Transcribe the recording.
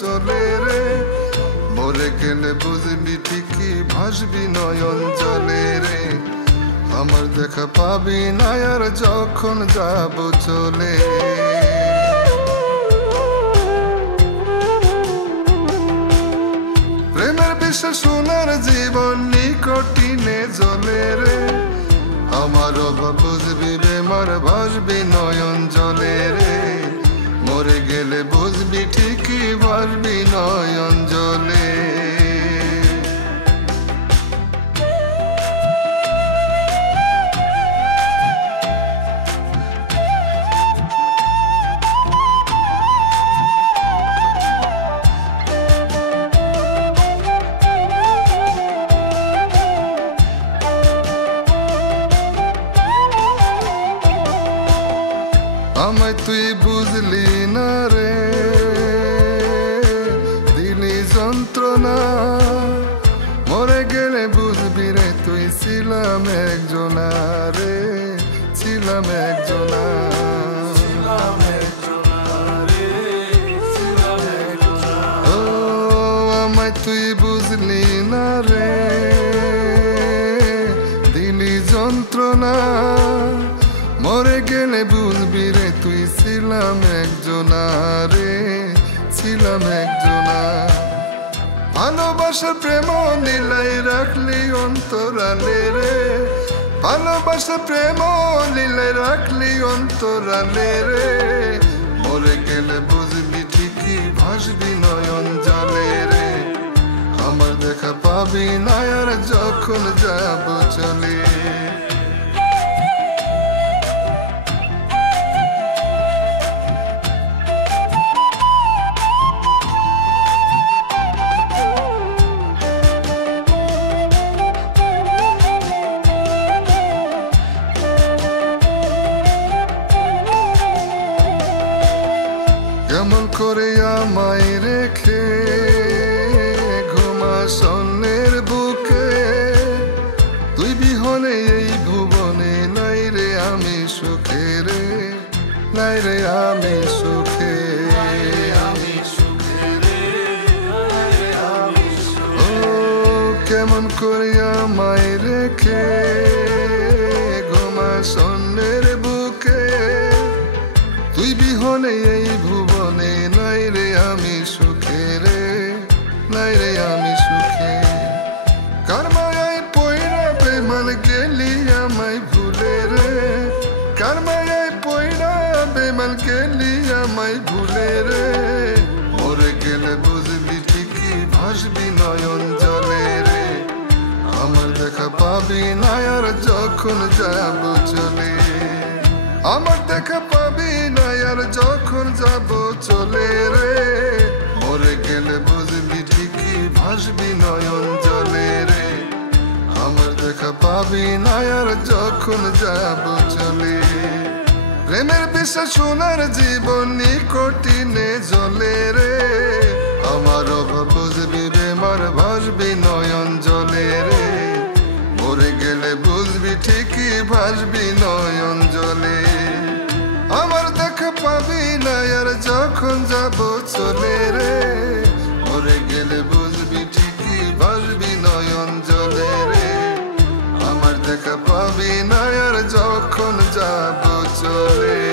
চলে রে, মরে গেলে বুঝবি ঠিকই ভাসবি নয়ন জলে রে। আমার দেখা পাবি না আর যখন যাব চলে। প্রেমের বিষয় সোনার জীবন নিকটিনে জ্বলে রে, আমার অভাব বুঝবি বেমার ভাসবি নয়ন জলে রে, মরে গেলে বুঝবি ঠিকই ভাসবি নয়ন জলে। আমায় তুই বুঝলি না রে, দিলি যন্ত্রণা, মরে গেলে বুঝবি রে তুই ছিলাম একজনা রে, ছিলাম একজনা। ও আমায় তুই বুঝলি না রে, দিলি যন্ত্রণা, মরে গেলে বুঝবি রে তুই ছিলাম একজনা রে, ছিলাম একজনা। ভালোবাসা প্রেম লীলাই রাখলি অন্তরালে রে, ভালোবাসা প্রেম লীলাই রাখলি অন্তরালে রে, মরে গেলে বুঝবি ঠিকই ভাসবি নয়ন জলে রে, আমার দেখা পাবি না আর যখন যাব চলে। কেমন করে আমায় রেখে ঘুমা স্বর্ণের বুকে, তুই বিহনে এই ভুবনে নাই রে আমি সুখে রে, নাই রে আমি সুখে। ও কেমন করে আমায় রেখে ঘুমা স্বর্ণের বুকে, তুই বিহনে এই ভুবনে নাই রে আমি সুখে রে, নাই রে আমি সুখে। কার মায়ায় পয়রা বেমান গেলি আমায় ভুলে রে, কার মায়ায় পয়রা বেমান গেলি আমায় ভুলে রে, মরে গেলে বুঝবি ঠিকই ভাসবি নয়ন জলে রে, আমার দেখা পাবি না আর যখন যাব চলে। আমার দেখা পাবি না আর যখন যাব চলে রে, মরে গেলে বুঝবি ঠিকই ভাসবি নয়ন জলে রে, আমার দেখা পাবি না আর যখন যাব চলে। প্রেমের বিষয় সোনার জীবন নিকটিনে জ্বলে রে, আমার অভাব বুঝবি বেমার ভাসবি নয়ন জলে রে, মরে গেলে বুঝবি ঠিকই ভাসবি নয়ন জলে, আমার দেখা পাবি না আর যখন যাব চলে রে, মরে গেলে বুঝবি ঠিকই ভাসবি নয়ন জলে রে, আমার দেখা পাবি না আর যখন যাব চলে।